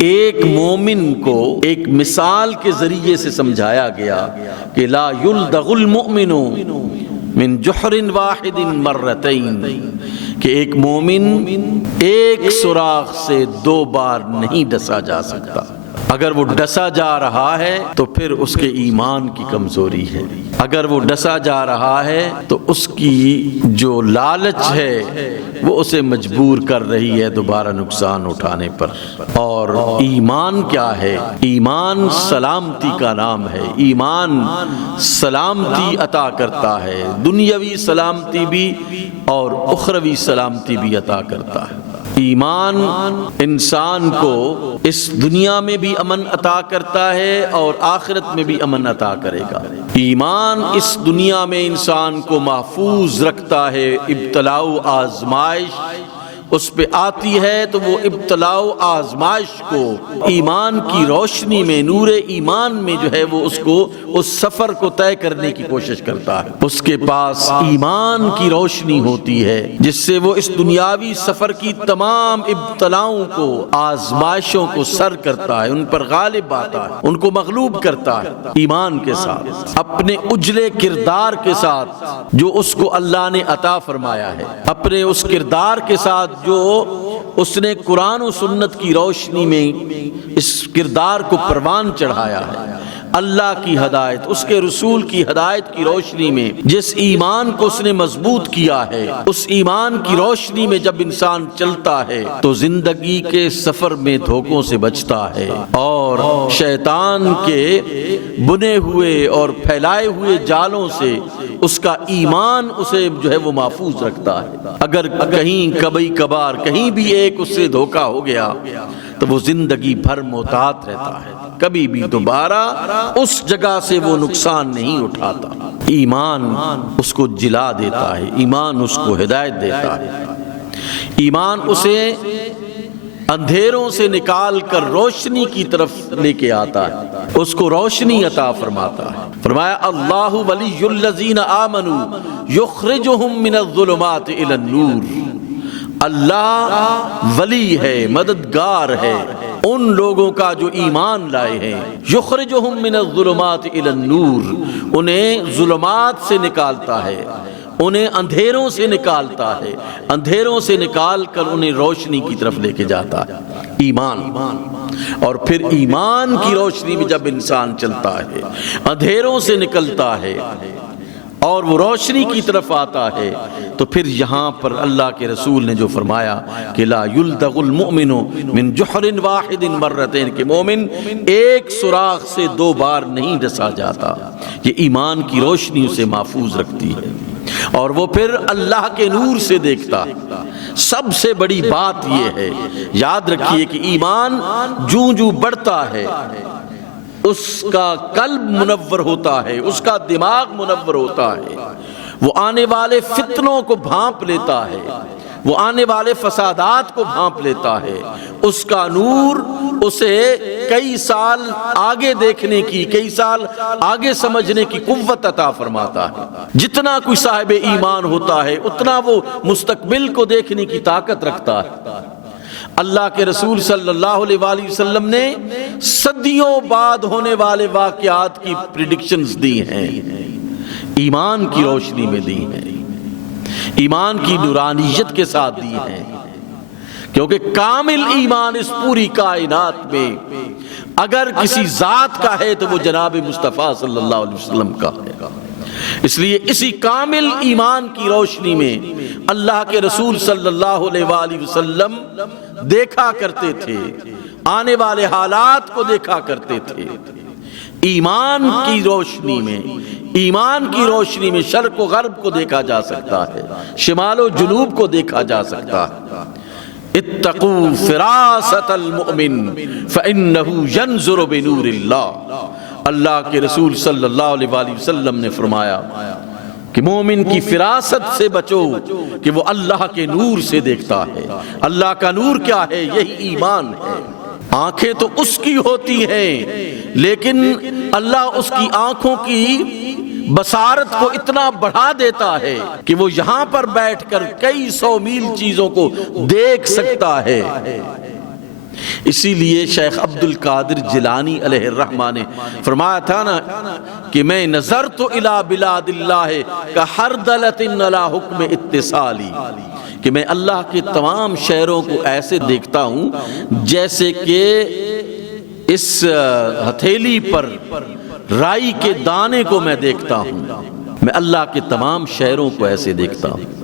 ایک مومن کو ایک مثال کے ذریعے سے سمجھایا گیا کہ لا یلدغ المؤمن من جحر واحد مرتين، کہ ایک مومن ایک سوراخ سے 2 بار نہیں ڈسا جا سکتا۔ اگر وہ ڈسا جا رہا ہے تو پھر اس کے ایمان کی کمزوری ہے، اگر وہ ڈسا جا رہا ہے تو اس کی جو لالچ ہے وہ اسے مجبور کر رہی ہے دوبارہ نقصان اٹھانے پر۔ اور ایمان کیا ہے؟ ایمان سلامتی کا نام ہے، ایمان سلامتی عطا کرتا ہے، دنیاوی سلامتی بھی اور اخروی سلامتی بھی عطا کرتا ہے۔ ایمان انسان کو اس دنیا میں بھی امن عطا کرتا ہے اور آخرت میں بھی امن عطا کرے گا۔ ایمان اس دنیا میں انسان کو محفوظ رکھتا ہے، ابتلاء و آزمائش اس پہ آتی ہے تو وہ ابتلاء و آزمائش کو ایمان کی روشنی میں، نور ایمان میں جو ہے وہ اس کو اس سفر کو طے کرنے کی کوشش کرتا ہے۔ اس کے پاس ایمان کی روشنی ہوتی ہے جس سے وہ اس دنیاوی سفر کی تمام ابتلاؤں کو، آزمائشوں کو سر کرتا ہے، ان پر غالب آتا ہے، ان کو مغلوب کرتا ہے ایمان کے ساتھ، اپنے اجلے کردار کے ساتھ جو اس کو اللہ نے عطا فرمایا ہے، اپنے اس کردار کے ساتھ جو اس نے قرآن و سنت کی روشنی میں اس کردار کو پروان چڑھایا ہے، اللہ کی ہدایت، اس کے رسول کی ہدایت کی روشنی میں جس ایمان کو اس نے مضبوط کیا ہے، اس ایمان کی روشنی میں جب انسان چلتا ہے تو زندگی کے سفر میں دھوکوں سے بچتا ہے اور شیطان کے بنے ہوئے اور پھیلائے ہوئے جالوں سے اس کا ایمان اسے جو ہے وہ محفوظ رکھتا ہے۔ اگر کہیں کبھی کبھار کہیں بھی ایک اس سے دھوکا ہو گیا تو وہ زندگی بھر محتاط رہتا ہے، کبھی بھی دوبارہ اس جگہ سے وہ نقصان نہیں اٹھاتا۔ ایمان اس کو جلا دیتا ہے، ایمان اس کو ہدایت دیتا ہے، ایمان اسے اندھیروں سے نکال کر روشنی کی طرف لے کے آتا ہے، اس کو روشنی عطا فرماتا ہے۔ فرمایا اللہ ولی الذین آمنوا یخرجہم من الظلمات الی النور، اللہ ولی ہے، مددگار ہے ان لوگوں کا جو ایمان لائے ہیں، یخرجہم من الظلمات الی النور، انہیں ظلمات سے نکالتا ہے، انہیں اندھیروں سے نکالتا ہے، اندھیروں سے نکال کر انہیں روشنی کی طرف لے کے جاتا ہے ایمان۔ اور پھر ایمان کی روشنی میں جب انسان چلتا ہے، اندھیروں سے نکلتا ہے اور وہ روشنی کی طرف آتا ہے، تو پھر یہاں پر اللہ کے رسول نے جو فرمایا کہ لا یلدغ المؤمن من جحر واحد مرتين، کہ مومن ایک سوراخ سے 2 بار نہیں ڈسا جاتا، یہ ایمان کی روشنی اسے محفوظ رکھتی ہے اور وہ پھر اللہ کے نور سے دیکھتا ہے۔ سب سے بڑی بات یہ ہے، یاد رکھیے کہ ایمان جوں جوں بڑھتا ہے اس کا قلب منور ہوتا ہے، اس کا دماغ منور ہوتا ہے، وہ آنے والے فتنوں کو بھانپ لیتا ہے، وہ آنے والے فسادات کو بھانپ لیتا ہے، اس کا نور اسے کئی سال آگے دیکھنے کی، کئی سال آگے سمجھنے کی قوت عطا فرماتا ہے۔ جتنا کوئی صاحب ایمان ہوتا ہے اتنا وہ مستقبل کو دیکھنے کی طاقت رکھتا ہے۔ اللہ کے رسول صلی اللہ علیہ وآلہ وسلم نے صدیوں بعد ہونے والے واقعات کی پریڈکشنز دی ہیں، ایمان کی روشنی میں دی ہیں، ایمان کی نورانیت کے ساتھ دی ہیں، کیونکہ کامل ایمان اس پوری کائنات میں اگر کسی ذات کا ہے تو وہ جناب مصطفیٰ صلی اللہ علیہ وسلم کا ہے۔ اس لیے اسی کامل ایمان کی روشنی میں اللہ کے رسول صلی اللہ علیہ وآلہ وسلم دیکھا کرتے تھے، آنے والے حالات کو دیکھا کرتے تھے۔ ایمان کی روشنی میں، ایمان کی روشنی میں شرق و غرب کو دیکھا جا سکتا ہے، شمال و جنوب کو دیکھا جا سکتا ہے۔ اتقوا فراست المؤمن فإنه ينظر بنور اللہ، اللہ کے رسول صلی اللہ علیہ وآلہ وسلم نے فرمایا کہ مومن کی فراست سے بچو کہ وہ اللہ کے نور سے دیکھتا ہے۔ اللہ کا نور کیا ہے؟ یہی ایمان ہے۔ آنکھیں تو اس کی ہوتی ہیں لیکن اللہ اس کی آنکھوں کی بصارت کو اتنا بڑھا دیتا ہے کہ وہ یہاں پر بیٹھ کر کئی 100 میل چیزوں کو دیکھ سکتا ہے۔ اسی لیے شیخ عبد القادر جیلانی علیہ الرحمہ نے فرمایا تھا نا کہ میں نظرت الی بلاد اللہ کحردلۃ علی حکم اتصالی، کہ میں اللہ کے تمام شہروں کو ایسے دیکھتا ہوں جیسے کہ اس ہتھیلی پر رائی کے دانے کو میں دیکھتا ہوں، میں اللہ کے تمام شہروں کو ایسے دیکھتا ہوں۔